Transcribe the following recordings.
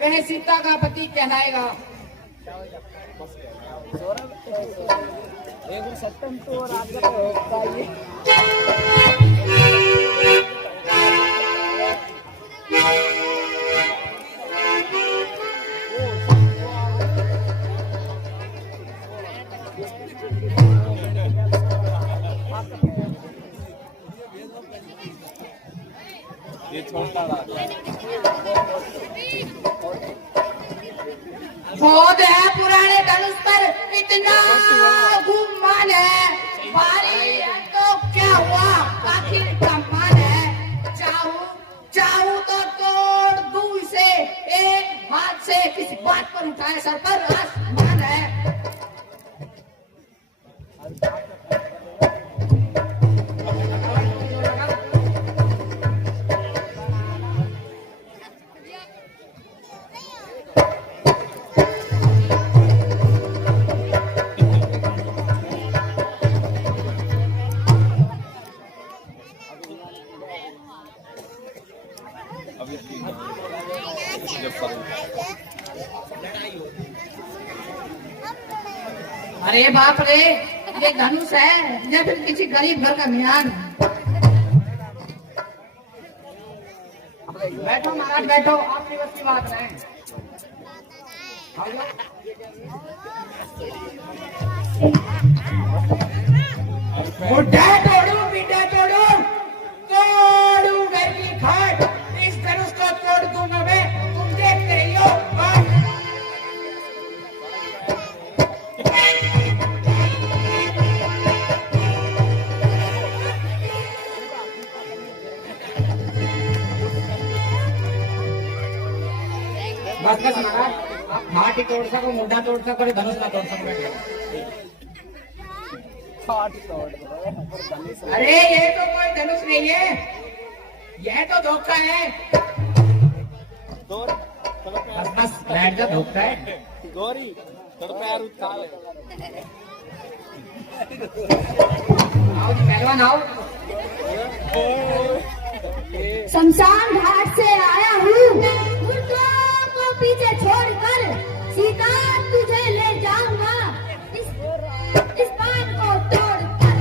वह सीता का पति कहलाएगा। सप्तम तो राजा होता है। ये छोटा बहुत है पुराने धनुष पर इतना गुमान है, भारी है तो क्या हुआ, आखिर कमान है। चाहूं तो तोड़ दूं इसे, एक हाथ से किसी बात पर उठाए सर पर आसमान है। अरे बाप रे, ये धनुष है या फिर किसी गरीब घर का मियान। बैठो महाराज बैठो, आपकी बस की बात है। बुढ़ा तोड़ू बेटा तोड़ू, तोड़ू घर की खाट, इस धनुष को तोड़ दूंगा मैं, तुम देखते ही हो। बस बस महाराज, आप हाथ ही तोड़ सको, मुद्दा तोड़ सको, धनुष ना तोड़ सको। अरे ये तो कोई धनुष नहीं है, यह तो धोखा है। बस बस बैठ जा, धोखा है। गौरी पैर उतार। आओ जी पहलवान आओ। शमशान घाट से आया हूँ, मुर्दों को पीछे छोड़कर सीधा तुझे ले जाऊंगा, इस बात को तोड़कर।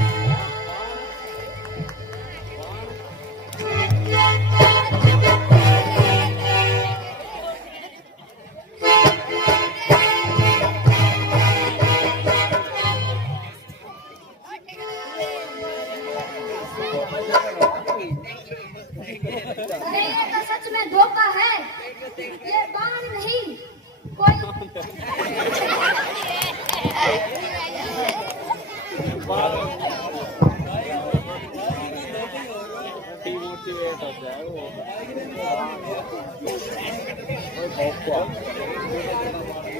अरे ये तो सच में धोखा है, ये बाण नहीं कोई।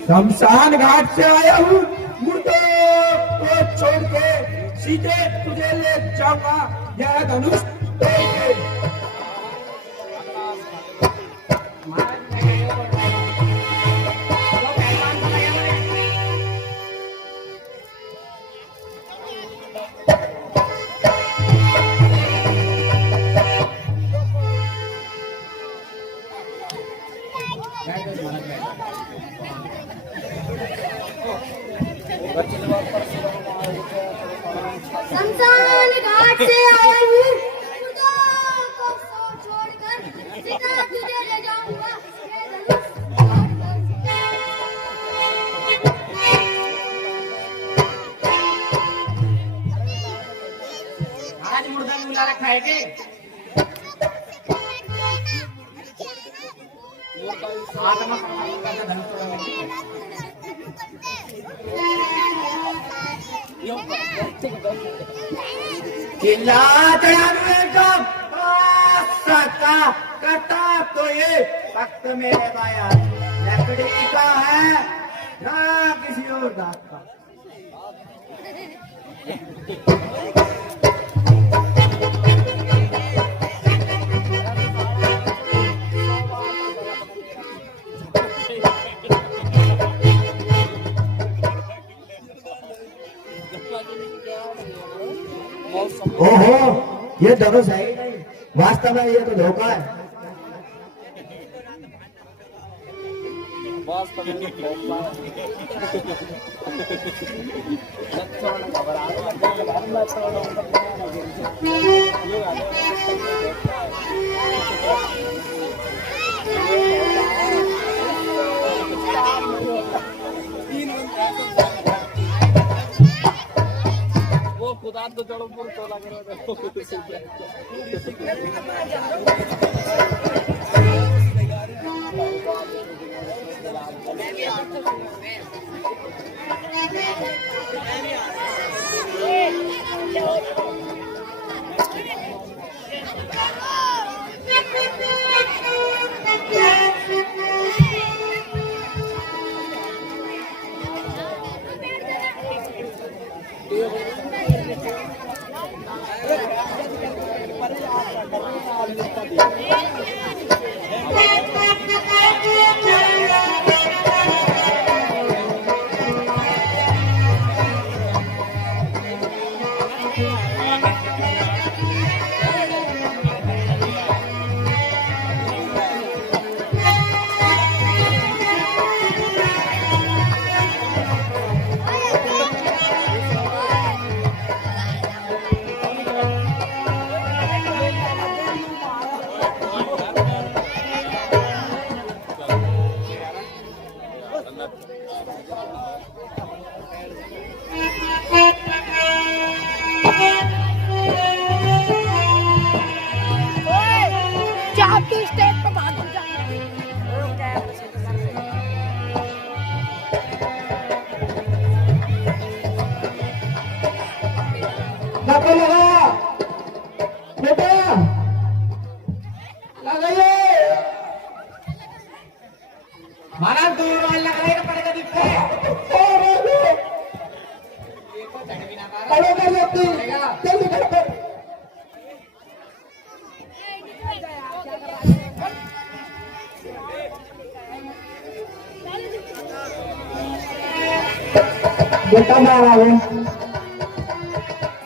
शमशान घाट से आया हूँ, मुर्दों को छोड़ के सीधे तुझे ले जाऊंगा, यह धनुष शमशान घाट से आया हूँ, मुर्दों को छोड़कर सीधा तुझे ले जाऊंगा, ये धनुष। आज मुर्दा मुला रखा है के आत्मा का धनुष तोड़ा। करता तो ये वक्त मेरे बाया लकड़ी का है ना किसी और दांत का। ओहो, ये धनुष है ही नहीं, वास्तव में ये तो धोखा है। बॉस तो मेरे को लच्छन घबरा मैं वो खुदा तो चढ़ो पूर तो लग रहा चाहती स्टेट पे भाग जा धक्का लगा बेटा लगाइए हमारा दूर वाला लगाएगा पड़ेगा दिखता है अरे कर लेती जल्दी कर बेटा मारा है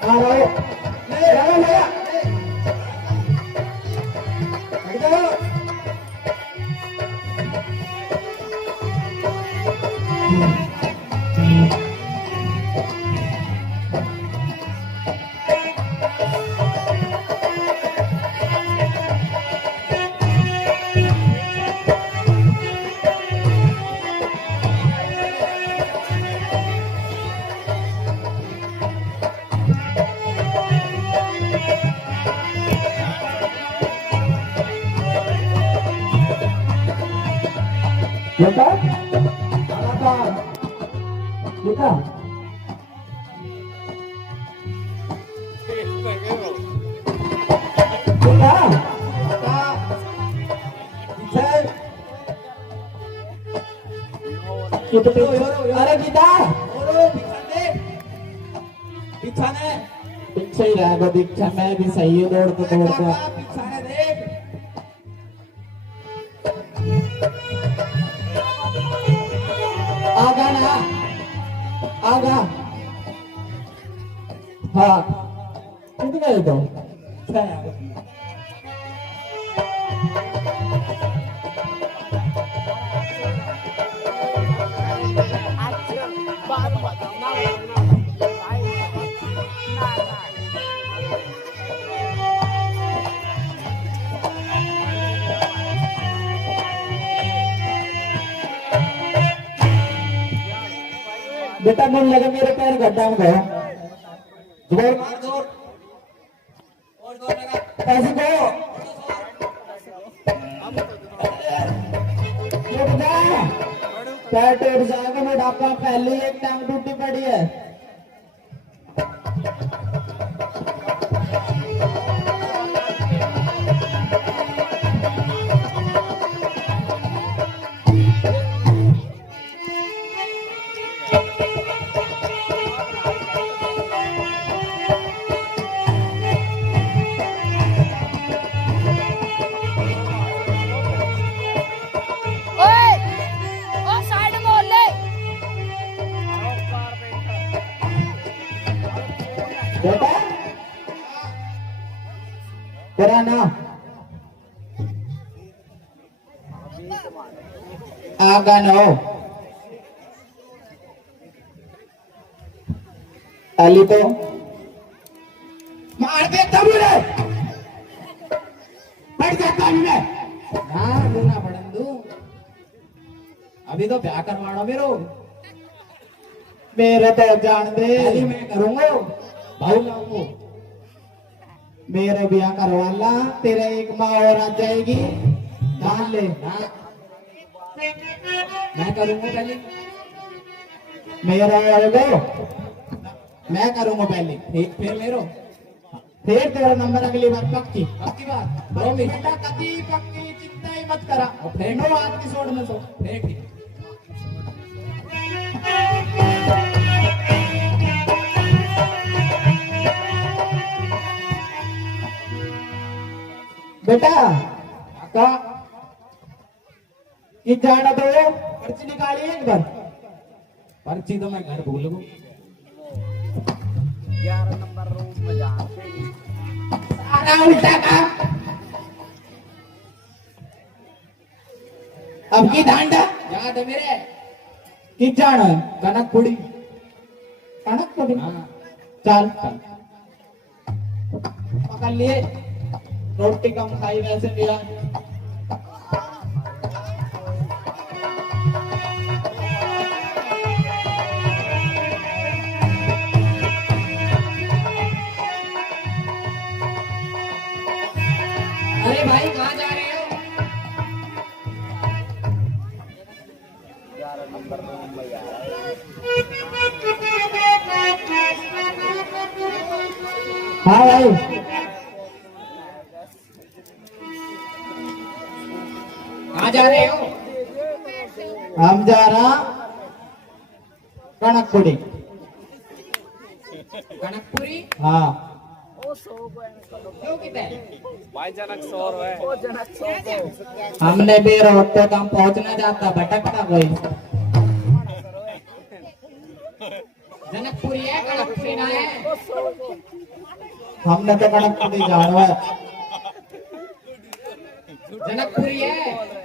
मारो लगा लगा हट जाओ बेटा बेटा अरे गीता पीछे ही रहेगा दीक्षा मैं भी सही है दौड़ते दौड़ते आगा ना आगा हाँ कितने गए तो बेटा मन लगा मेरे पैर गड्ढा में गया जोर मार जोर और जोर लगा कैसे गयो पैर टूट जाएगा मैं डाका पहले ही एक टांग टूटी पड़ी है बेटा तेरा नाम आगन हो अली को मार दे तब रे पड़ जाता मैं ना लूना पड़न दू अभी तो ब्याह करवाना मेरे तो जान दे अली मैं करूंगा भाई लाऊंगा मेरे ब्याह करवाला तेरे एक माँ और आ जाएगी डाल ले ना मैं करूंगा पहले मेरा आएगा मैं करूंगा पहले फिर मेरो फिर तेरा नंबर अगली बार पक्की पक्की बात बरो बेटा कभी पक्की चिंता ही मत करा और फ्रेंडो हाथ की सोड में सो ठीक बेटा का कि जाना तो पर्ची निकालिए एक बार पर्ची तो मैं घर भूल गई 11 नंबर रूम में जाते सारा उल्टा काम अब की डांडा याद है मेरे कि जाना कनकपुरी कनकपुरी चल पकड़ लिए रोटी कम खाई वैसे लिया अरे भाई कहाँ जा रहे हो 11 नंबर रूम में जा हाँ भाई कहाँ जा रहे हो हम जा रहा कनकपुरी कनकपुरी हाँ ओ सो गए क्यों कितने भाई जनक 100 है ओ जनक सो हमने भी रोड पे काम पहुंचना चाहता भटकता कोई जनकपुरी है कनकपुरी ना है हमने तो कनकपुरी जाना है जनकपुरी है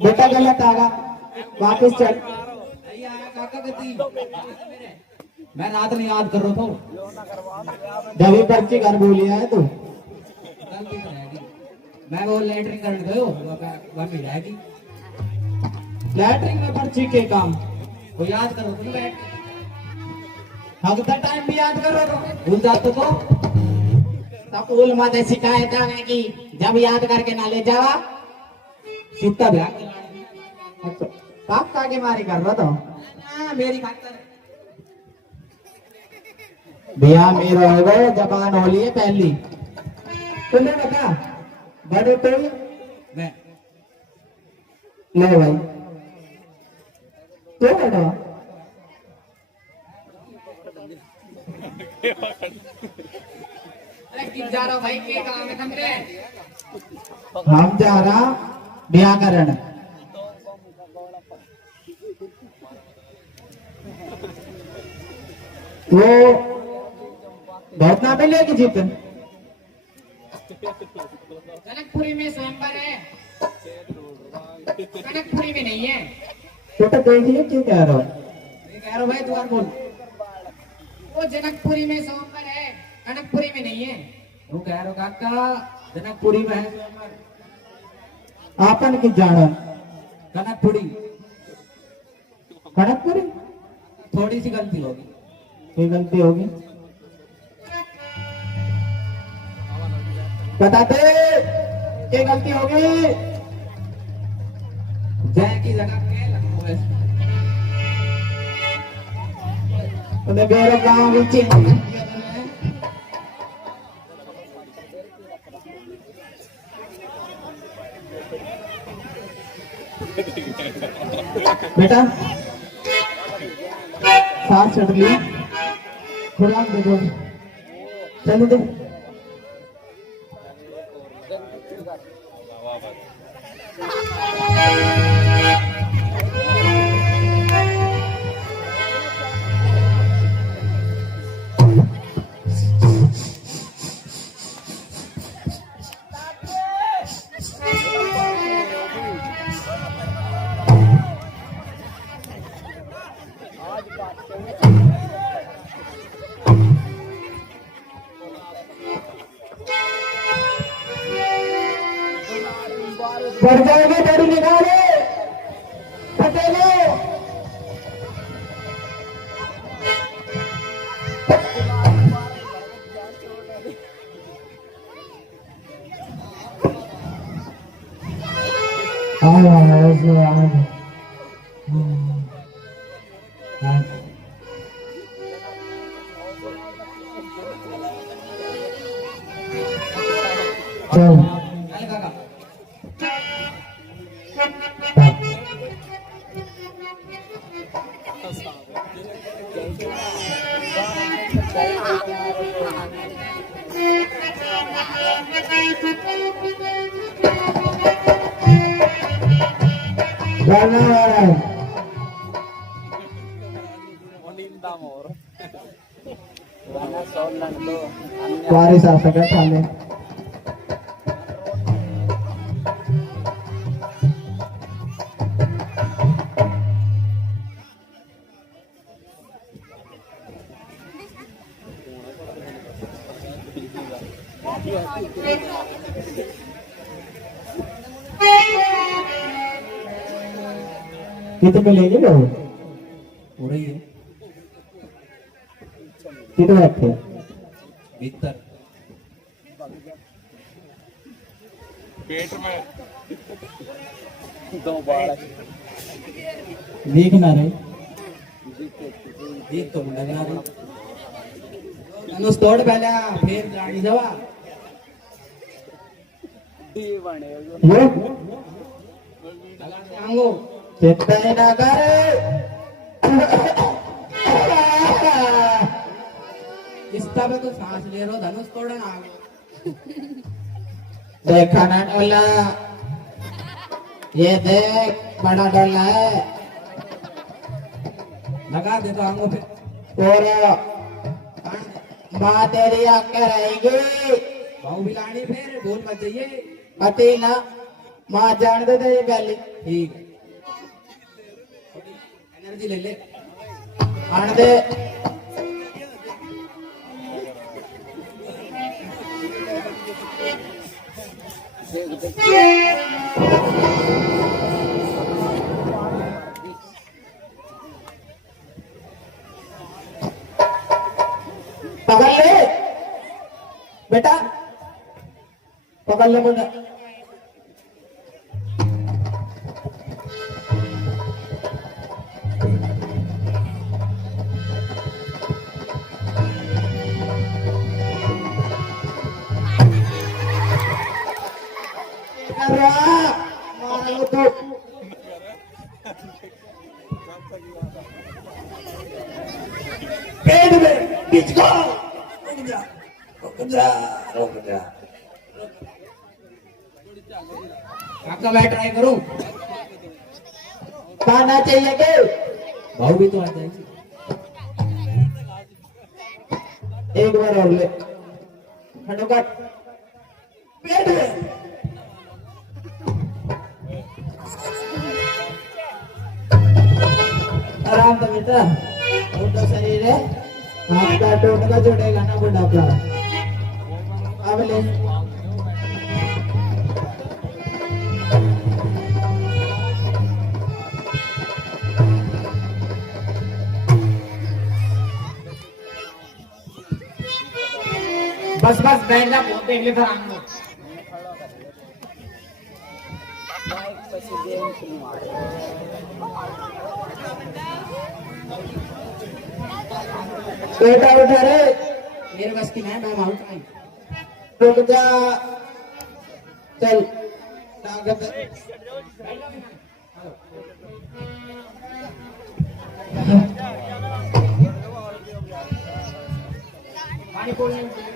बेटा गलत आगा वापस चल काका गति मैं रात में याद कर रहा था जब ये पर्ची घर बोलिया है तू गलती तो रहेगी मैं वो लेटरिंग करने गयो वह मिल जाएगी लेटरिंग में पर्ची के काम वो याद करो तुम बैठ हगता टाइम भी याद करो तो भूल जाते तो स्कूल में शिकायत आने की जब याद करके ना ले जावा सीता ब्याह काका के मारी कर रहा था मेरी खातर भैया मेरा होगा जबान होली है पहली तुमने बता बड़े तो मैं ले भाई तो बेटा अरे किस जा रहा भाई के काम है तुमरे हम जा रहा ब्याह करने वो बहुत ना मिलेगी जीत कनकपुरी में स्वयंवर है कनकपुरी में नहीं है तो देखिए क्यों कह रहा हो कह रहा भाई द्वार बोल वो जनकपुरी में स्वयंवर है कनकपुरी में नहीं है वो कह रहा काका जनकपुरी में है स्वयंवर आपन की जाना कनकपुरी कनकपुरी थोड़ी सी गलती होगी कोई गलती होगी बताते क्या गलती होगी जय की जगह के लखनऊ उन्हें मेरे गांव में चेंज बेटा साथ चढ़ ली खुराक दे दो चलो दे से आगे चल गाना Moninda more. Gana solan to. वारिस आ सके थाने कितने लेंगे लोग हो रही है कितने रखे भीतर पेट में दो बार देख ना रे जीत तो लगा रही अनुस तोड़ पहले फिर गाड़ी जवा दीवाने ये आंगो चेता ना कर इस्ता पे तो सांस ले रहा धनुष तोड़न आ गया देखा ना डोला ये देख बड़ा डोला है लगा दे तो आंगों पे और माँ तेरी आके रहेगी भाव भी लानी फिर बोल मत जाइए पति ना माँ जान दे तेरी गली ठीक है एनर्जी ले ले आन दे पकड़ ले बेटा पकड़ ले मुझे मारो तो पेड़ में किसको रुक जा काका मैं ट्राई करूं खाना चाहिए के भाव भी तो आ जाएगी एक बार और ले फटोफट पेड़ में आराम से बेटा उनका शरीर है आपका टोटका जोड़ेगा ना बुढ़ापा अब ले बस बस बैठ जा बहुत देख ले फिर आएंगे बाइक पसी गेम खेलने बेटा उठा रे मेरे बस की नहीं मैं आउट नहीं रुक जा चल ताकत पानी खोलने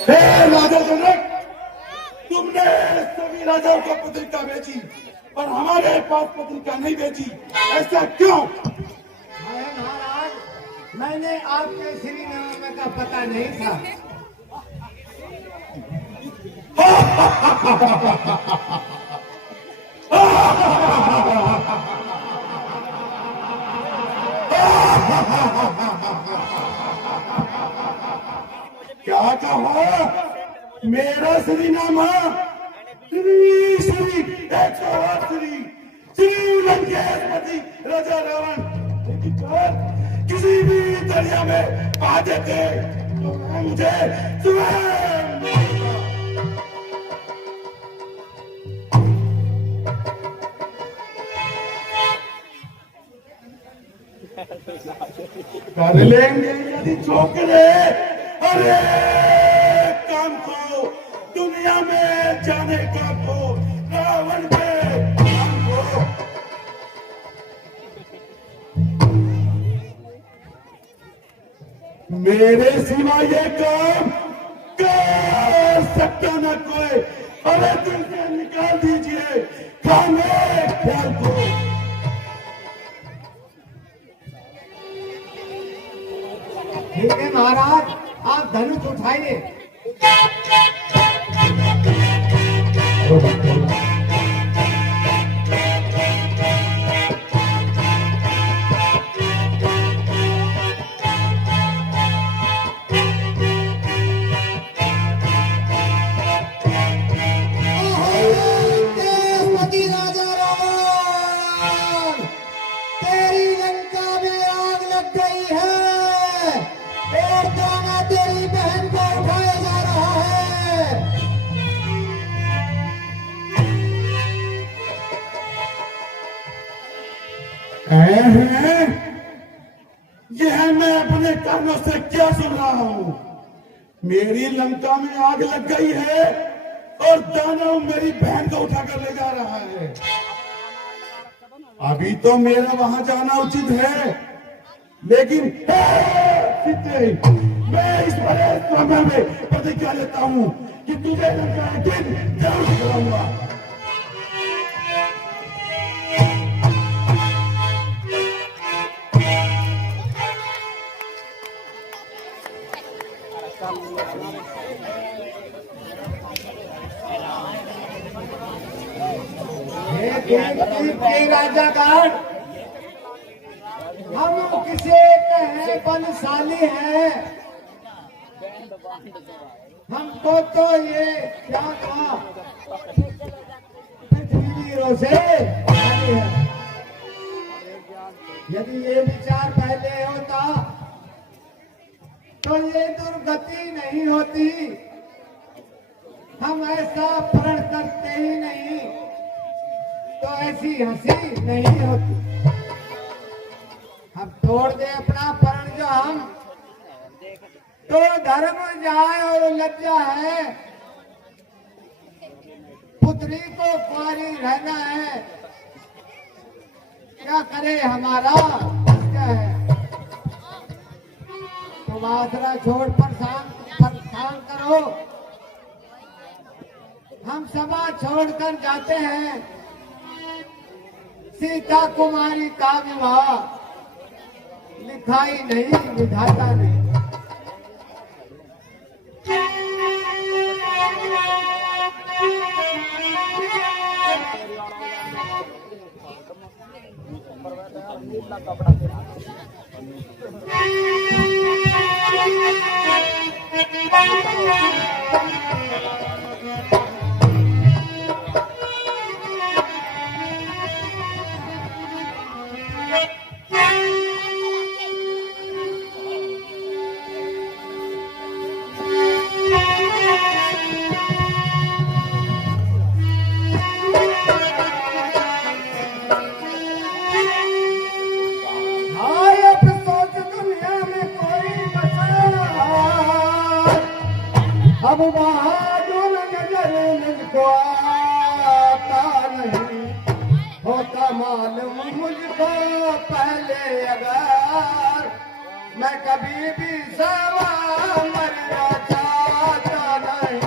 हे राजा जनक, तुमने सभी राजाओं को पत्रिका भेजी और हमारे पास पत्रिका नहीं भेजी, ऐसा क्यों? महाराज, मैंने आपके श्रीनाम का पता नहीं था। क्या कहा? मेरा श्रीनामा श्री श्री 108 श्री लंकेशपति राजा रावण किसी भी दरिया में पा देते तो मैं मुझे स्वयं कर लेंगे यदि छोकरे। अरे काम को दुनिया में जाने का तो रावण के काम को मेरे सिवा ये काम कर सकता न कोई। अरे दिल से निकाल दीजिए खाने ख्याल को। ठीक है महाराज, आप धनुष उठाइए। राजा रावण, तेरी लंका में आग लग गई है और दाना तेरी बहन को उठाया जा रहा है। यह मैं अपने कानों से क्या सुन रहा हूँ? मेरी लंका में आग लग गई है और दानव मेरी बहन को उठाकर ले जा रहा है। अभी तो मेरा वहां जाना उचित है, लेकिन मैं इस बड़े समय में प्रतिज्ञा लेता हूँ कि तुझे लंका एक दिन जरूर कराऊंगा। राजागण, हम किसे कहे बलशाली हैं, हमको तो ये क्या था पृथ्वीवीरों से खाली है। यदि ये विचार पहले होता तो ये दुर्गति नहीं होती, हम ऐसा प्रण करते ही नहीं तो ऐसी हंसी नहीं होती। हम तोड़ दे अपना प्रण जो हम तो धर्म जाए और लज्जा है, पुत्री को कुंवारी रहना है, क्या करे हमारा क्या है। तुम आसरा छोड़ परेशान करो, हम सभा छोड़कर जाते हैं। सीता कुमारी का विवाह लिखाई नहीं, विधाता नहीं। नीला कपड़ा पहना हाय अफसोस दुनिया में कोई बचा, अब बहादुर नजर मुझको आता नहीं, होता मालूम मुझको पहले अगर मैं कभी भी सवा मरना चाहता नहीं।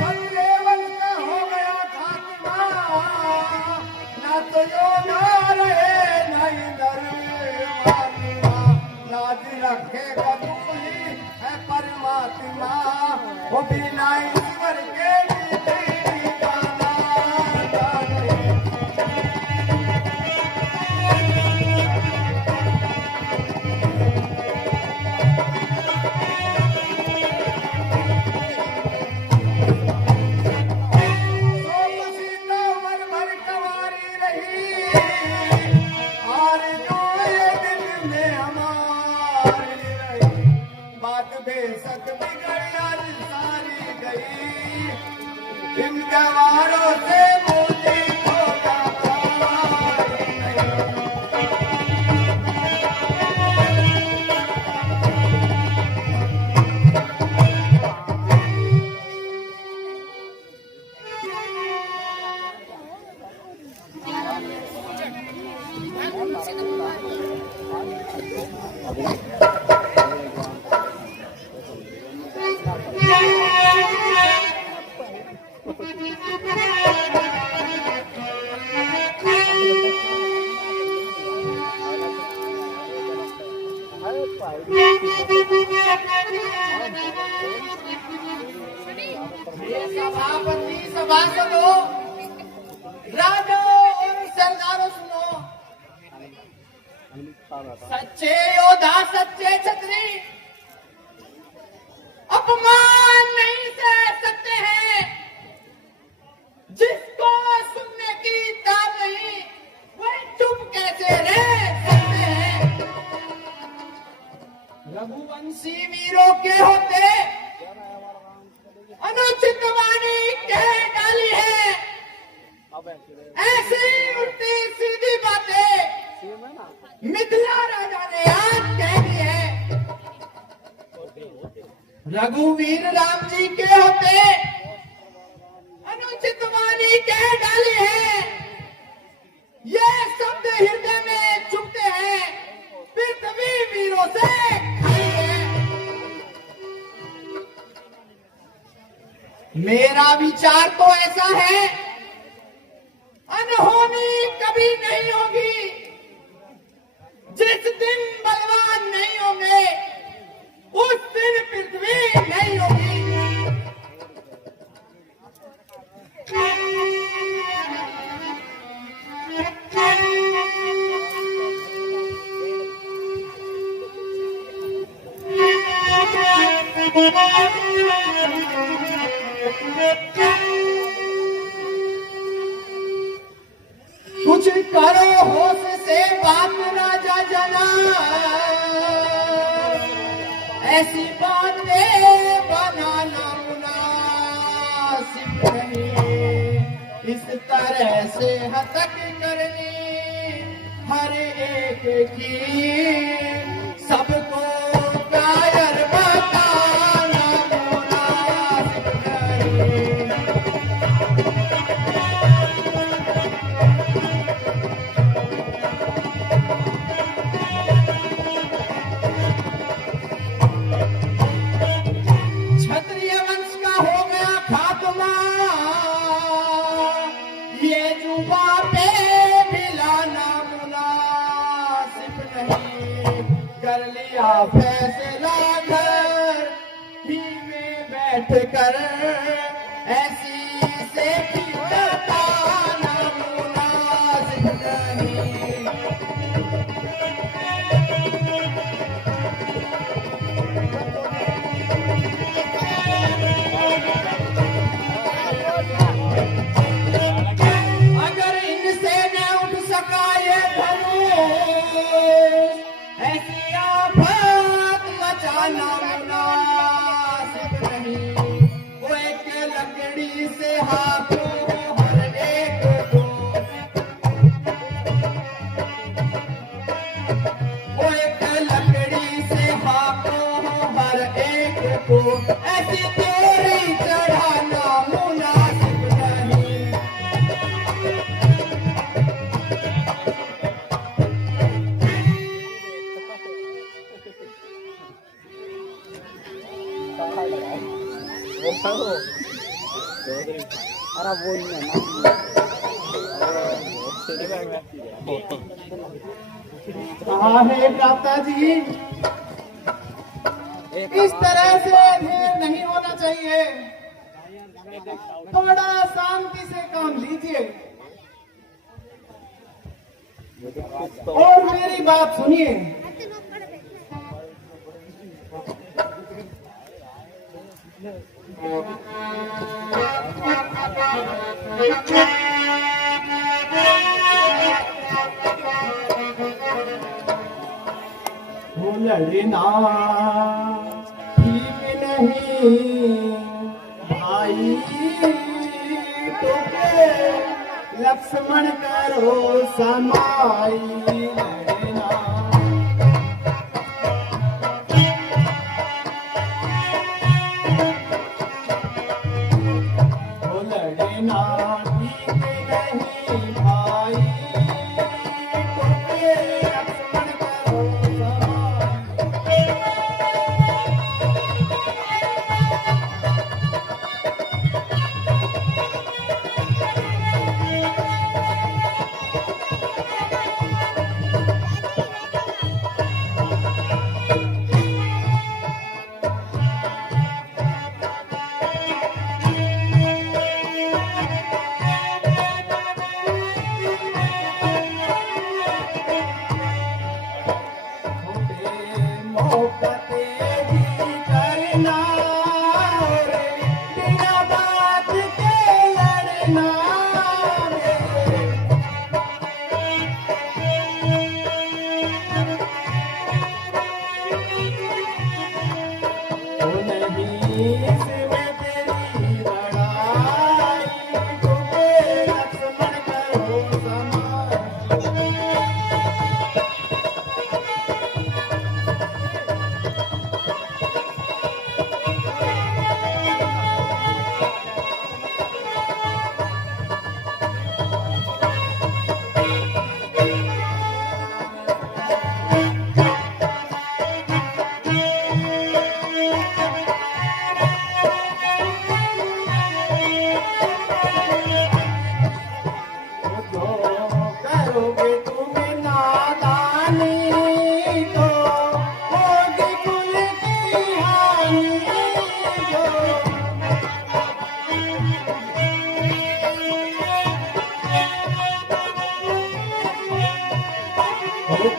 सत्रेवन का हो गया खात्मा, ना तो यो ना रहे ना इधर मातमा, लाज रखेगा तू ही है परमात्मा, वो बिना ईश्वर के भी जाना जाने। सीता उम्र भर कवारी रही, और जो ये दिल में हमारी रही, बात बेशक बिगड़ आज सारी गई, इन गवारों से मुझे खोजा पाई नहीं। सभापति, सभासदों, राजों और सरदारों, सुनो। सच्चे योद्धा, सच्चे छत्री अपमान नहीं सह सकते हैं, जिसको सुनने की ताब नहीं वह चुप कैसे रह सकते हैं। रघुवंशी वीरों के होते अनुचित वाणी कह डाली है, ऐसी उल्टी सीधी बातें मिथिला राजा ने आज कह दी है। रघुवीर राम जी के होते अनुचित वाणी कह डाली है, ये शब्द हृदय में चुभते हैं, पृथ्वी वीरों से खाली है। मेरा विचार तो ऐसा है, अनहोनी कभी नहीं होगी। जिस दिन बलवान नहीं होंगे उस दिन पृथ्वी नहीं होगी। कुछ करो होश से बात राजा जना, ऐसी बातें बनाना मुनासिब नहीं। इस तरह से हतक करनी हर एक की, सबको कायर बताना मुनासिब नहीं। क्षत्रिय वंश का हो गया खात्मा, ये जुबा पे मिलाना मुनासिब नहीं। फैसला घर ही में बैठ कर ऐसी से बताना मुनासिब नहीं। अगर इनसे न उठ सका ये धनुष ऐसी आफत मचाना मुनासिब नहीं। वो एक लकड़ी से हाथों हर एक को, वो एक लकड़ी से हाथों हर एक को ऐसी तेरी चढ़ाना मुनासिब नहीं। अरे बोल ना कहा है प्राप्ता जी, इस तरह से ढेर नहीं होना चाहिए। थोड़ा शांति से काम लीजिए और मेरी बात सुनिए। वो लड़ना ठीक नहीं भाई, तो लक्ष्मण करो समाई लड़ना। वो लड़ना ठीक नहीं भाई, तो लक्ष्मण करो समाई।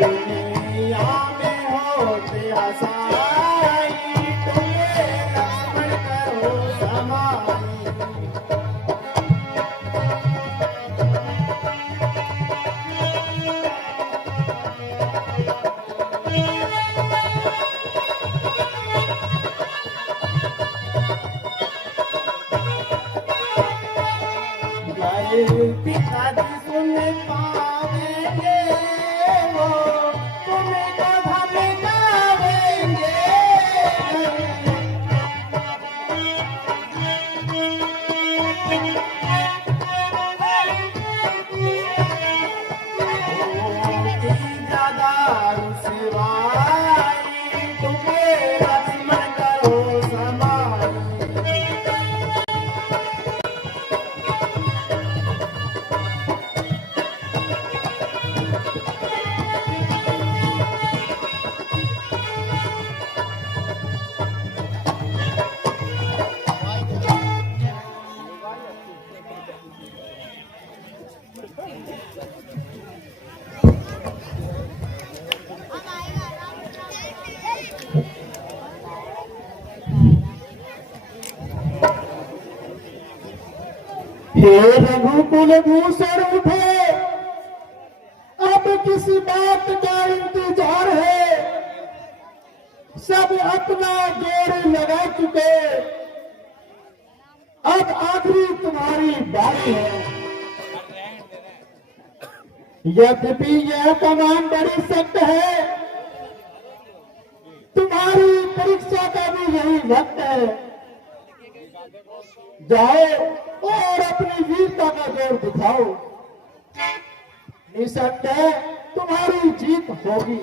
दुनिया में होते हसाई, तुम्हें लक्ष्मण करो समाई। पिताजी सुन पावेंगे वो तुम्हें कथा मिटावेंगे। ज्यादा रुसवाई तुम्हें लक्ष्मण करो समाई। हे रघुकुल भूषण उठे, अब किसी बात का इंतजार है, सब अपना जोर लगा चुके, अब आखिरी तुम्हारी बारी है। यद्यपि यह कमान बड़ी सख्त है, तुम्हारी परीक्षा का भी यही वक्त है। जाओ और अपनी वीरता का जोर दिखाओ, निसंदेह तुम्हारी जीत होगी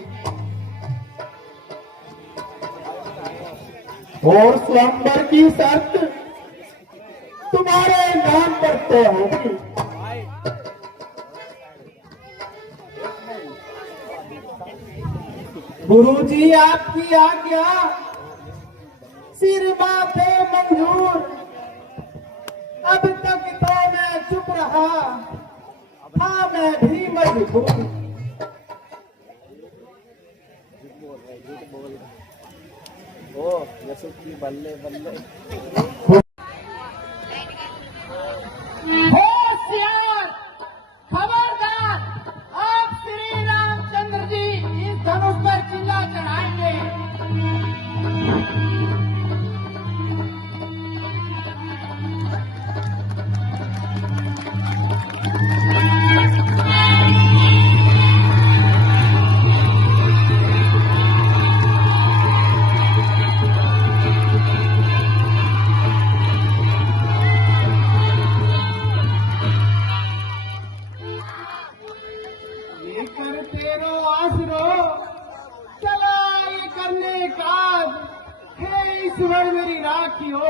और स्वयंवर की शर्त तुम्हारे नाम पर तय होगी। गुरुजी आपकी आज्ञा, सिर बातें मंजूर, अब तक तो मैं चुप रहा था, मैं भी मजबूर। ओ यशस्वी बल्ले बल्ले। होशियार, खबरदार, आप श्री रामचंद्र जी इस धनुष पर चिल्ला चढ़ाएंगे। ईश्वर मेरी राखियो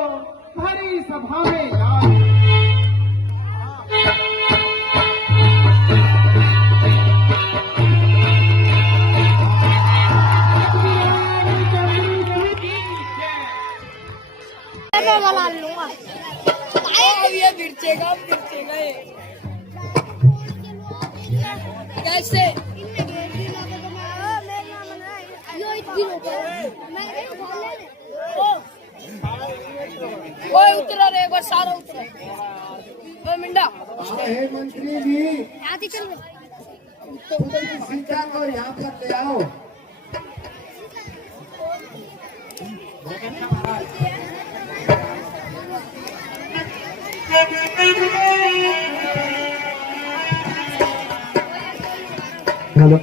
भरी सभा में याद। ये गिरचेगा कैसे कोई उतरा रे, एक बार सारा उतरा। वो मिंडा हे मंत्री जी, आती चल सीता को यहाँ पर ले आओ। हेलो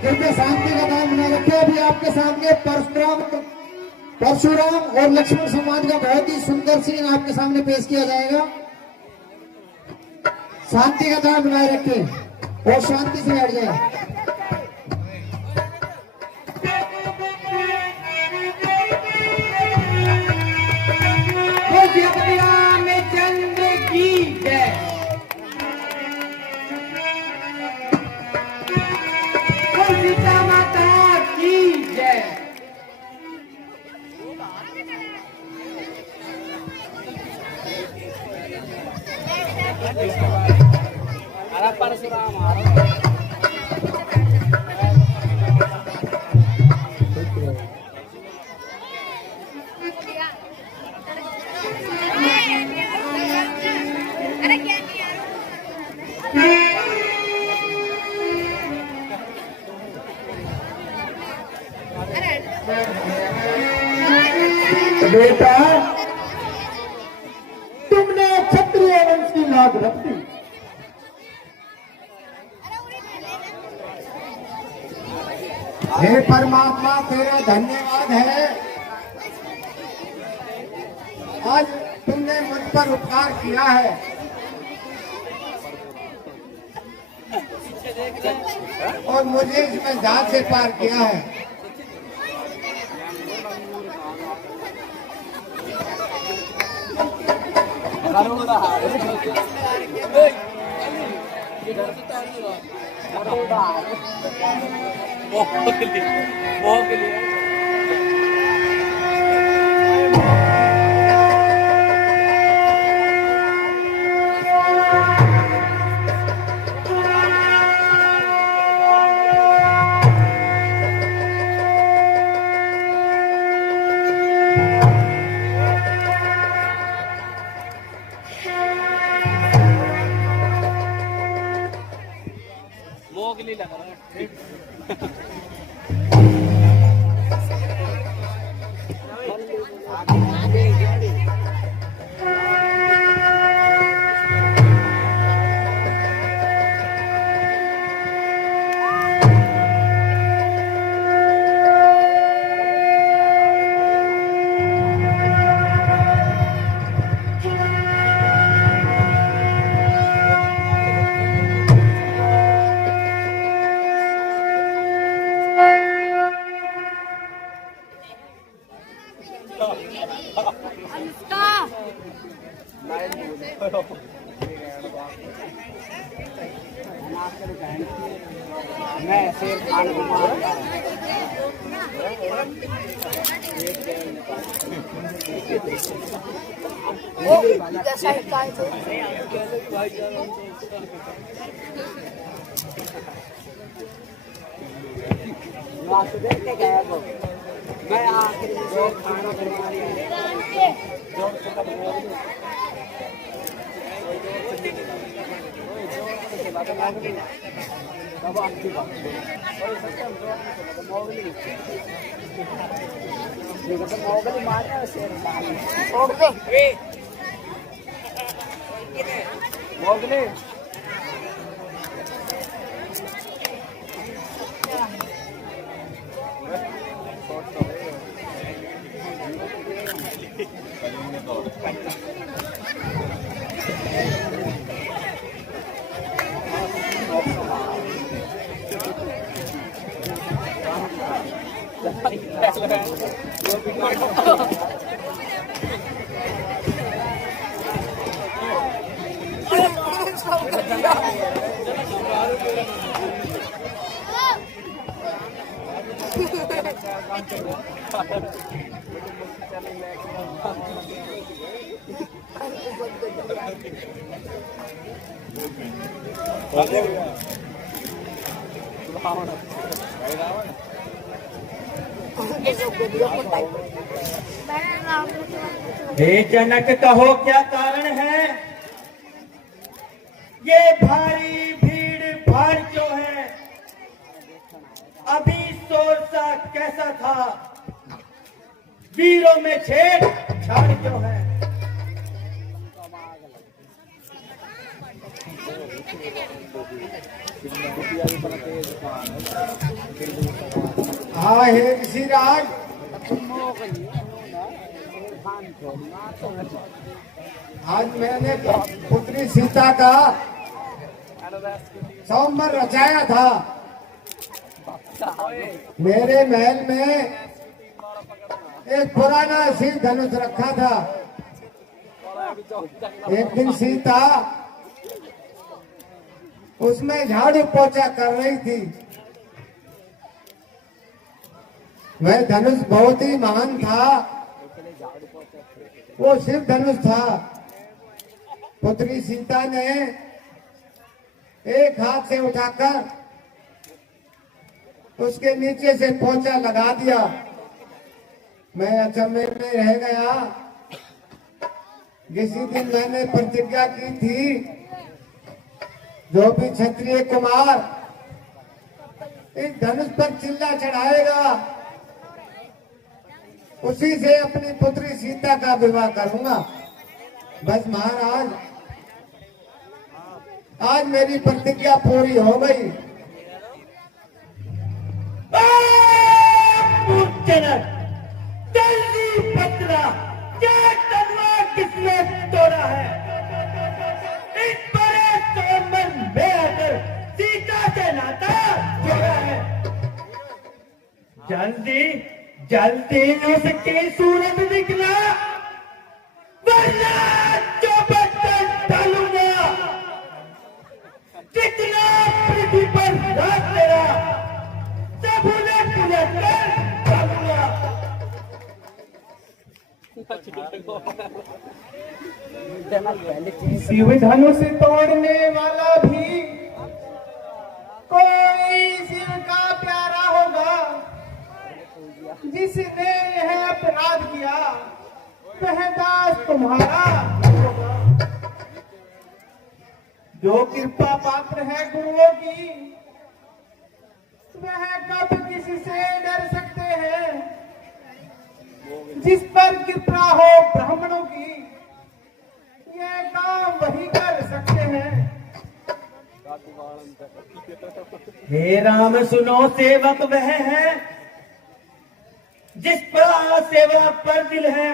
कृपया शांति का दान बना रखे। अभी आपके सामने परशुराम और लक्ष्मण समाज का बहुत ही सुंदर सीन आपके सामने पेश किया जाएगा। शांति का दान बनाए रखे और शांति से बैठ जाए। रामचंद्र की जय। अरे परशुराम अरे क्या किया बेटा, तुमने क्षत्रिय वंश की लाज रख दी। हे परमात्मा, तेरा धन्यवाद है। आज तुमने मुझ पर उपकार किया है। और मुझे इसमें जान से पार किया है। मोगली लग रहा है। मैं शेर खान मैं आखिर खाना मोगली मारे शेर मोगली हे जनक, कहो क्या कारण है? ये भारी भीड़ भाड़ क्यों है? अभी शोर सा कैसा था? वीरों में छेड़ छाड़ क्यों है? हाँ हे ऋषिराज, आज मैंने पुत्री सीता का स्वयंवर रचाया था। मेरे महल में एक पुराना शिव धनुष रखा था। एक दिन सीता उसमें झाड़ू पोछा कर रही थी। वह धनुष बहुत ही महान था। वो शिव धनुष था। पुत्री सीता ने एक हाथ से उठाकर उसके नीचे से पोंछा लगा दिया। मैं अचंभे में रह गया। किसी दिन मैंने प्रतिज्ञा की थी, जो भी क्षत्रिय कुमार इस धनुष पर चिल्ला चढ़ाएगा उसी से अपनी पुत्री सीता का विवाह करूंगा। बस महाराज, आज मेरी प्रतिज्ञा पूरी हो गई। जल्दी बतला, क्या तलवार किसने तोड़ा है? इस बड़े सोमन में आकर सीता से नाता जोड़ा है। जल्दी जल्दी उसकी सूरत दिखला, वरना जो बर्तन डालूंगा। जितना पृथ्वी पर रात तेरा, सब उलट पुलट कर डालूंगा। शिव धनुष तोड़ने वाला भी कोई शिव का प्यारा होगा। जिसने यह अपराध किया वह दास तुम्हारा होगा। जो कृपा पात्र है गुरुओं की, वह कब किसी से डर सकते हैं। जिस पर कृपा हो ब्राह्मणों की, यह काम वही कर सकते हैं। हे राम सुनो, सेवक वह है जिस पर सेवा पर दिल है,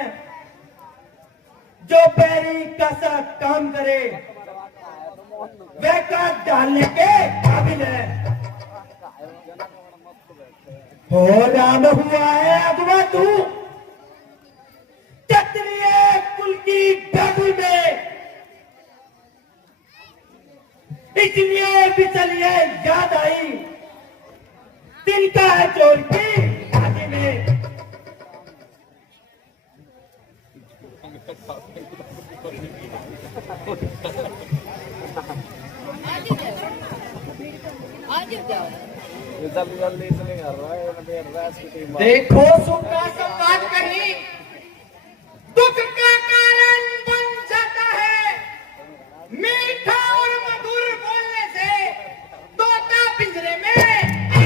जो पैरी का सा काम करे वह का डालने के काबिल है। हो राम हुआ है अगवा तू, क्षत्रिय कुल की डगू में, इसलिए बिचलिए याद आई तिनका है चोर की शादी में। देखो सुख का संवाद कहीं दुख का कारण बन जाता है। मीठा और मधुर बोलने से तोता पिंजरे में आता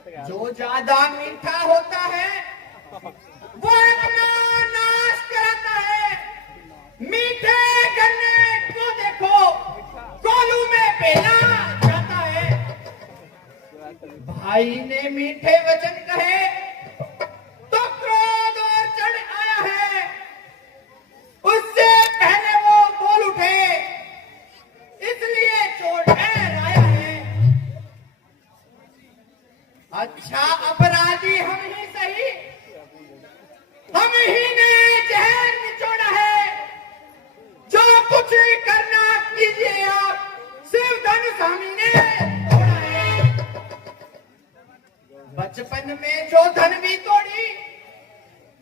है। जो ज्यादा मीठा होता है वो अपना नाश कराता है। मीठे गन्ने को देखो, कोलू में पेला जाता है। भाई ने मीठे वचन कहे तो क्रोध और चढ़ आया है। उससे पहले वो बोल उठे, इसलिए चोट आया है। अच्छा अपराधी हम ही सही, हम ही ने जहर निचोड़ा है। जो कुछ करना कीजिए आप, शिव धनुष हम ने तोड़ा है। बचपन में जो धन भी तोड़ी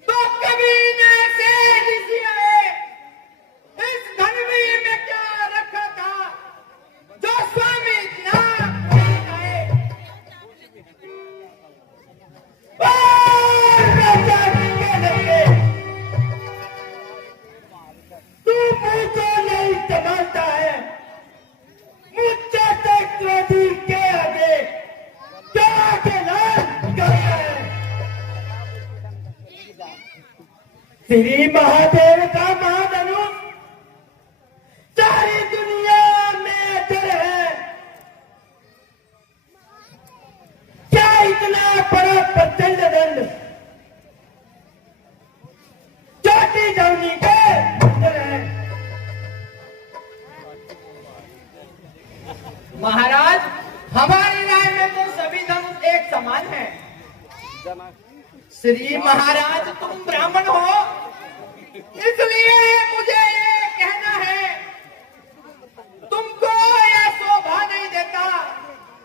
तो कभी न ऐसे ऋषि आए। इस धनवी में क्या रखा था जो स्वामी इतना आए। राजा के लगे तू मुझे नहीं समझता है। मुझसे क्रोधी के आगे क्या करता है। श्री महादेव का महाधनुष सारी दुनिया में अजर है। क्या इतना बड़ा प्रचंड दंड चोटी जौनी के अंदर है। महाराज, हमारी राय में तो सभी धनुष एक समान है। श्री महाराज तुम ब्राह्मण हो, इसलिए मुझे ये कहना है, तुमको यह शोभा नहीं देता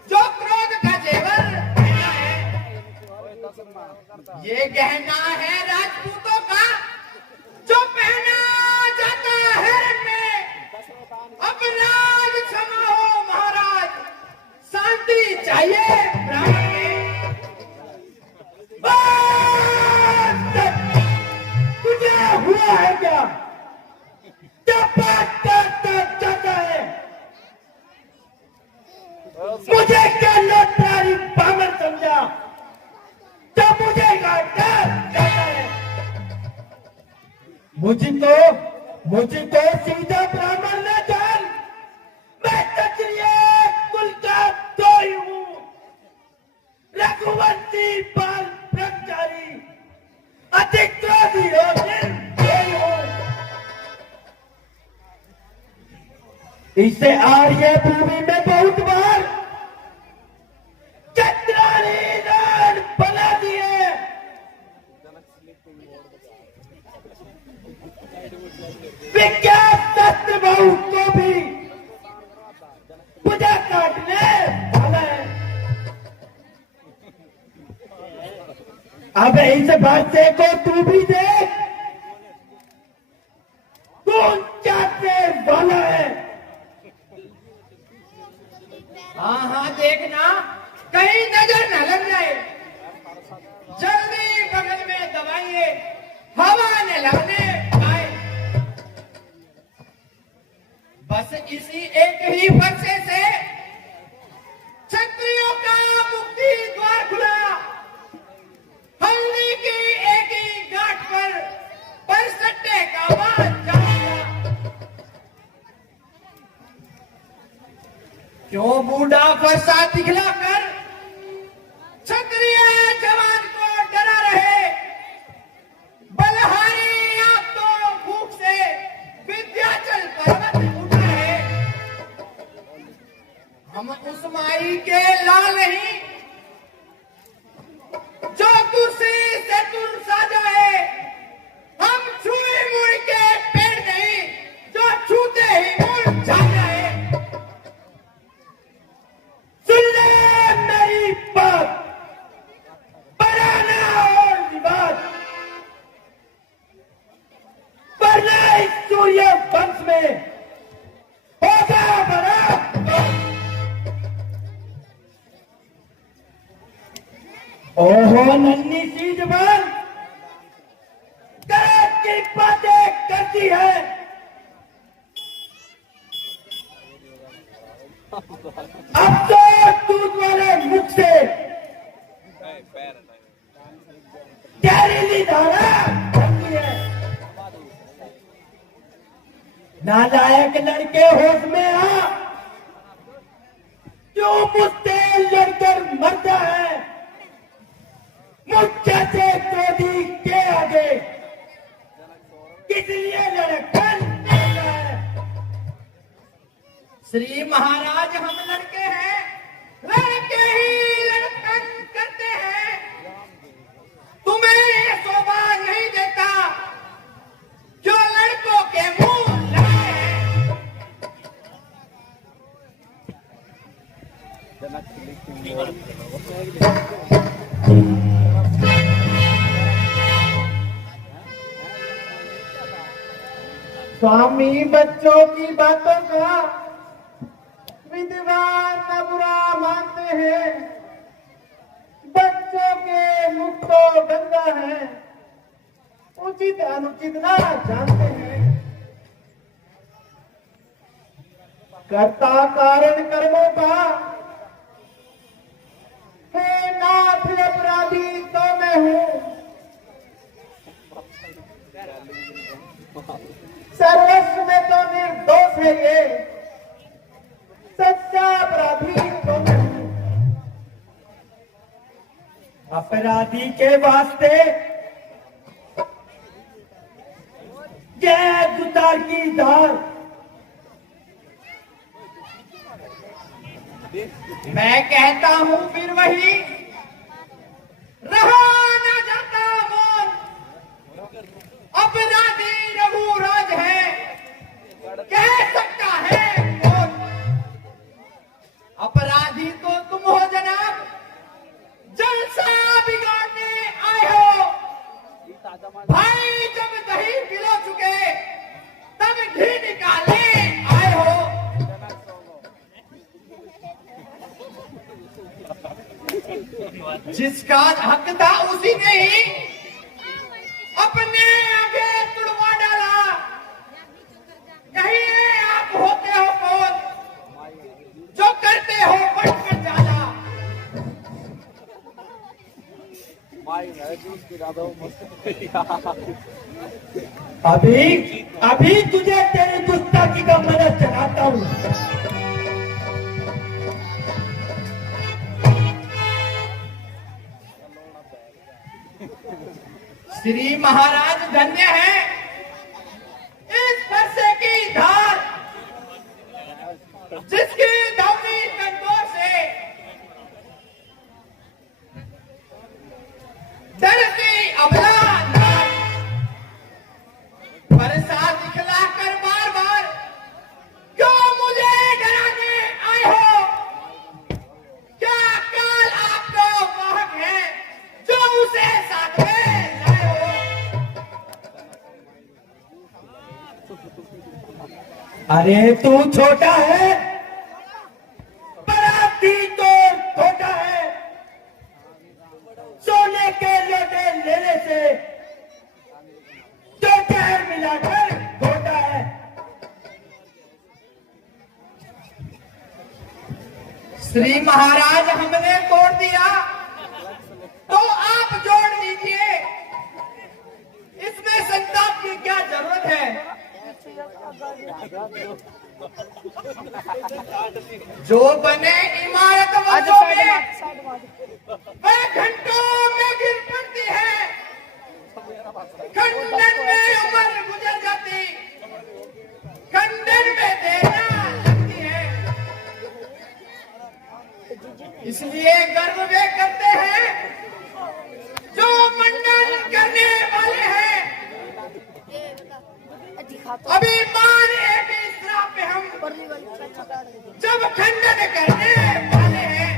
जो क्रोध का जेवर पहना है। ये गहना है राजपूतों का जो पहना जाता है हुआ है क्या? जब बात करता है मुझे क्या लोटारी पागल समझा? जब मुझे गाता है मुझे तो सीधा ब्राह्मण न जान। मैं क्षत्रिय कुल का कोई हूँ, रघुवंशी पाल ब्रह्मचारी, अधिक क्रोधी हो निर्दयी हूँ। इसे आर्य भूमि में बहुत बार चंद्रानी नान बना दिए। विज्ञान शस्त्र बहु को भी पूजा काटने वाला है। अब इस भाषे को तू भी देख, कौन चाहने वाला है। हाँ देखना कहीं नजर न लग जाए। जल्दी बगल में दबाइए, हवा न लगने पाए। बस इसी एक ही फरसे से क्षत्रियों का मुक्ति द्वार खुला। हल्दी की एक ही गांठ पर सट्टे का बात जाएगा। क्यों बूढ़ा फरसा दिखलाकर क्षत्रिय जवान को डरा रहे। बलहारी आप तो भूख से विंध्याचल पर्वत उठा है। हम उस माई के लाल नहीं जो तुझसे से तुर साजा है। हम छुए मुड़ के पेड़ नहीं जो छूते ही मुड़ जाना है। सुन ले मेरी बात, बनाना और विवाद, वरना इस सूर्य वंश में होगा बड़ा। ओहो नन्ही सी जबान गलत की बातें करती है। अब तो दूध वाले मुख से जहरीली धारा बनती है। नालायक लड़के होश में आ, क्यों मुझसे लड़कर मरता है। मुझ जैसे क्रोधी के आगे किस लिए लड़कन करता है। श्री महाराज हम लड़के हैं, लड़के ही लड़कन करते हैं। तुम्हें शोभा नहीं देता जो लड़कों के मुंह लगे हैं। स्वामी बच्चों की बातों का विद्वान न बुरा मानते हैं। बच्चों के मुख तो गंदा है, उचित अनुचित ना जानते हैं। कर्ता कारण कर्मों का हे नाथ अपराधी तो मैं हूँ। सर्वस्व में तो निर्दोष है ये, सच्चा अपराधी तो मैं हूँ। अपराधी के वास्ते जय दुतार की धार। मैं कहता हूँ फिर वही, रहा ना जाता मोल। अपराधी रघुराज है, कह सकता है कौन। अपराधी तो तुम हो जनाब, जलसा बिगाड़ने आए हो। भाई जब दही पिलो चुके तब घी निकाले आए हो। जिसका हक था उसी ने ही अपने आगे तुड़वा डाला। अभी अभी तुझे तेरी गुस्ताखी का मदद चढ़ाता हूँ। श्री महाराज धन्य है इस फरसे की धार, जिसकी धवनी कंधों से डरती अबला नार बरसा दिखला कर बार बार क्यों मुझे डराने आए हो? क्या काल आपको वाहक है जो उसे साथ में लाए हो? अरे तू छोटा है, पराती तो छोटा है। सोने के लोटे लेने से तो जहर मिलाकर छोटा है। श्री महाराज हमने तोड़ दिया तो आप जोड़ लीजिए, इसमें संताप की क्या जरूरत है? जो बने इमारत वर्षों में वह घंटों में गिर पड़ती है, खंडन में उम्र गुजर जाती, खंडन में देना लगती है। इसलिए गर्व वे करते हैं जो मंडन करने वाले हैं। अभी मान एक श्राप पे हम जब खंडन करने वाले हैं।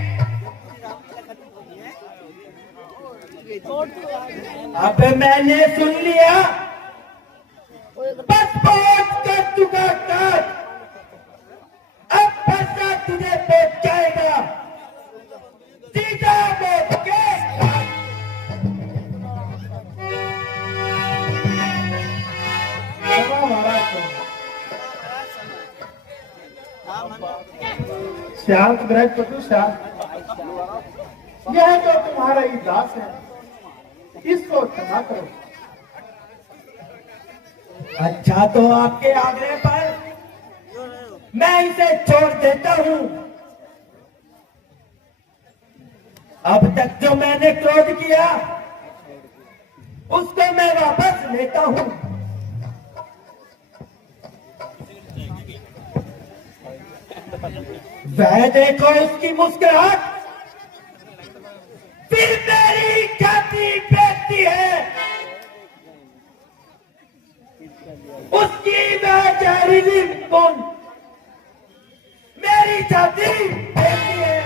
अब मैंने सुन लिया, बस पहुंच कर चुका काज, अब फंसा तुझे पहुंच जाएगा सीधा मौत के घाट। शांत बृहस्पति शांत, यह तो तुम्हारा ही दास है, इसको क्षमा करो। अच्छा तो आपके आग्रह पर मैं इसे छोड़ देता हूं। अब तक जो मैंने क्रोध किया उसको मैं वापस लेता हूं। वह देखो उसकी मुस्कुराहट, फिर मेरी छाती बेचती है। उसकी वह जहरीली बूंद मेरी छाती बेचती है।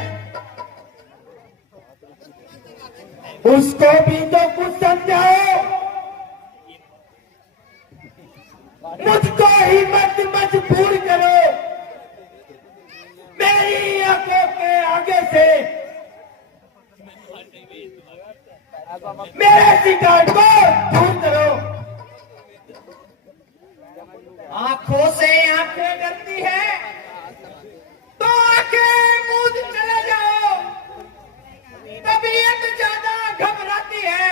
उसको भी तो कुछ समझाओ, मुझको ही मत मजबूर करो मेरी आंखों के आगे से मेरे शिकार को दूर करो। आंखों से आंखें डरती है तो आंखें मूंद चले जाओ। तबीयत ज्यादा घबराती है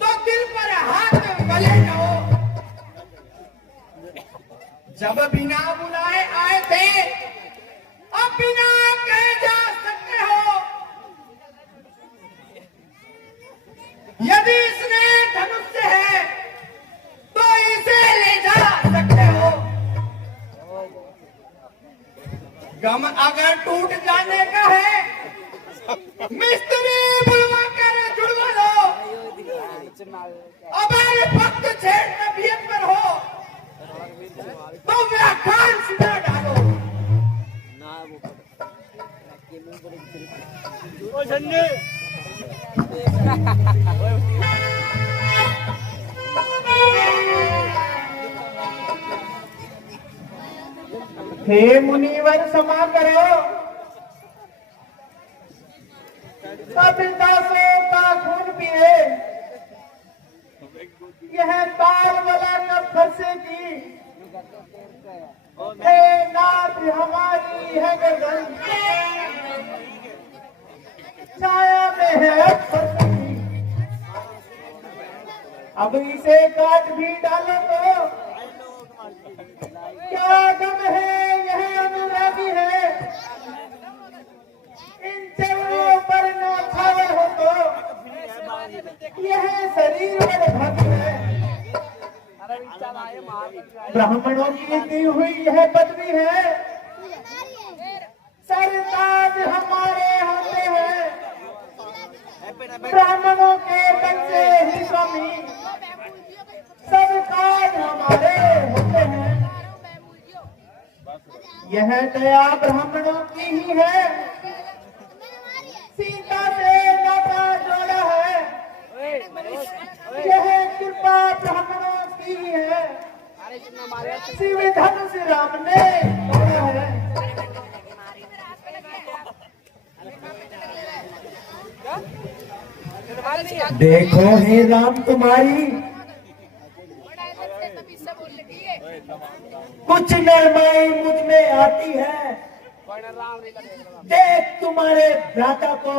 तो दिल पर हाथ मले जाओ। जब बिना बुलाए आए थे अब बिना कहे जा सकते हो। यदि इसने धनुष है तो इसे ले जा सकते हो। गम अगर टूट जाने का है मिस्त्री बुलवा कर जुड़वा लो। अगर वक्त छेड़ तबीयत पर हो तो व्याख्यान सुना डालो। हे मुनिवर क्षमा करो, सब दासों का खून पिए। यह ताल वाला कब फंसे की, हे नाथ हमारी है गर्दन, छाया में है फंसी। अब इसे काट भी डालो तो क्या गम है, यह अनुरागी है। इनसे वो पर न छावे हो तो यह शरीर बड़ भक्त है। ब्राह्मणों की दी हुई यह पदवी है, सरताज हमारे होते हैं। ब्राह्मणों के बच्चे ही स्वामी, सब काज हमारे होते हैं। यह दया ब्राह्मणों की ही है, सीता से नाता जोड़ा है। यह कृपा ब्राह्मणों की ही है, शिव धनुष राम ने तोड़ा है। देखो हे राम तुम्हारी कुछ नरमाई मुझ में आती है। देख तुम्हारे भ्राता को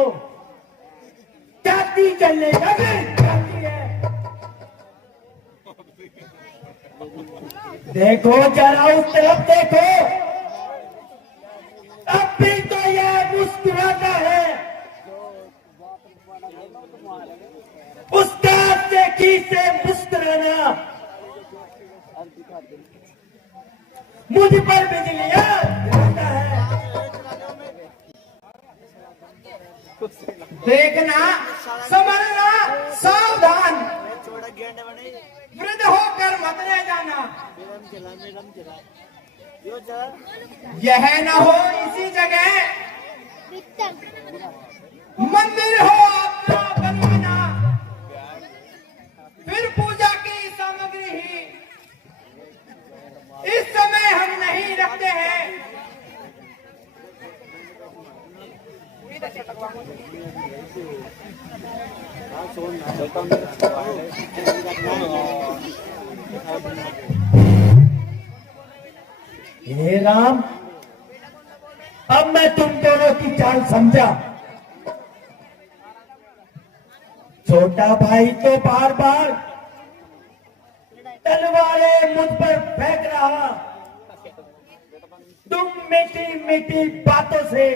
जाती चलने जाती है। देखो जरा उस तरफ देखो, अब भी तो यह मुस्कुराता है। उसका देखी से मुस्कुराना मुझ पर बिजलियां गिराता है। देखना, संभलना, सावधान, वृद्ध होकर मत रह जाना। यह न हो इसी जगह मंदिर हो अपना बनवाना, फिर पूजा की सामग्री ही इस समय हम नहीं रखते हैं। हे राम, अब मैं तुम दोनों की चाल समझा। छोटा भाई तो बार बार तलवारें मुझ पर फेंक रहा, तुम मीठी मीठी बातों से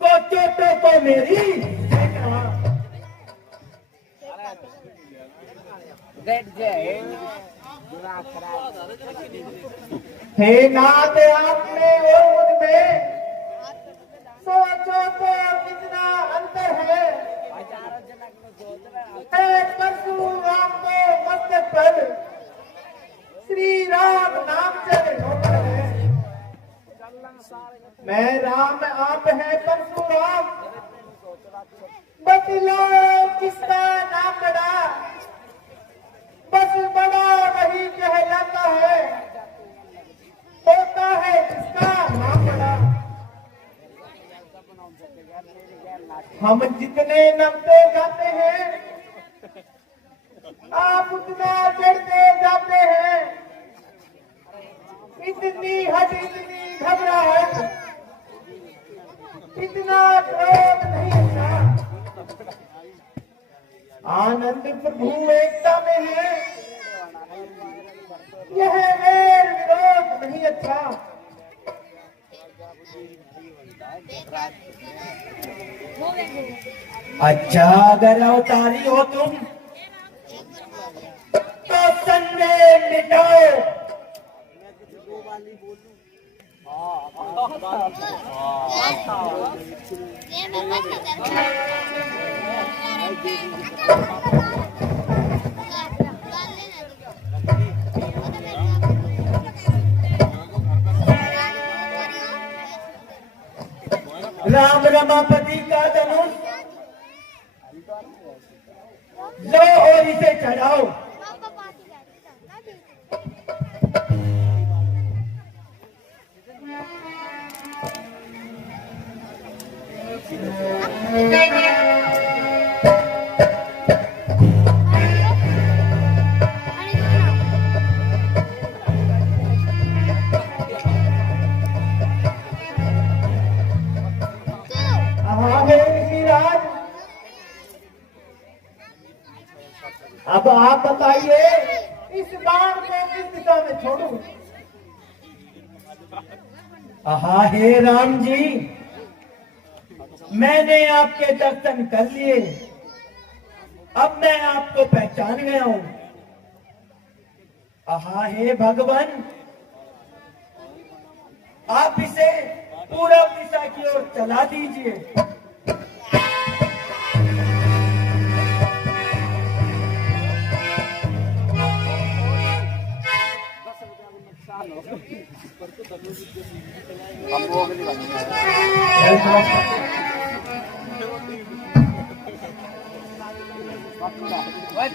को चोटों को मेरी फेंक रहा। हे नाथ, आप में और मुझ में सोचो तो कितना अंतर है। परशुराम को मस्तक पर श्री राम नाम से ढोकर है। मैं राम, आप है परशुराम, बतलाओ किसका नाम बड़ा। बस बड़ा वही कहलाता है, होता है जिसका नाम बड़ा। हम जितने नमते जाते हैं आप उतना चढ़ते जाते हैं। इतनी हट, इतनी घबराहट, इतना क्रोध नहीं होता। आनंद प्रभु एकता में है, यह वैर विरोध नहीं अच्छा। अच्छा, अगर अवतारी हो तुम तो संदेह मिटाओ। राम रमापति का धनुष लो और इसे चढ़ाओ। अब आप बताइए इस बाण को किस दिशा में छोड़ूं? आहा हे राम जी, मैंने आपके दर्शन कर लिए, अब मैं आपको पहचान गया हूं। आहा हे भगवान, आप इसे पूरब दिशा की ओर चला दीजिए।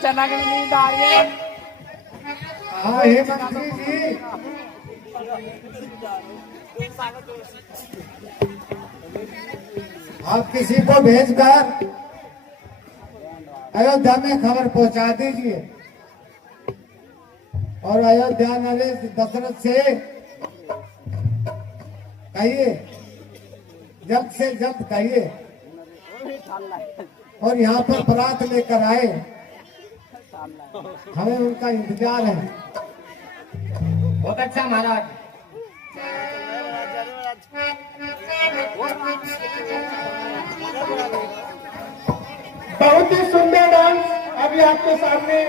चना की नींद आ रही है। हाँ हे मंत्री जी, आप किसी को भेजकर अयोध्या में खबर पहुंचा दीजिए और अयोध्या नरेश दशरथ से कहिए, जल्द से जल्द कहिए और यहाँ पर बारात लेकर आए, हमें उनका इंतजार है। बहुत अच्छा महाराज। बहुत ही सुंदर डांस अभी आपके सामने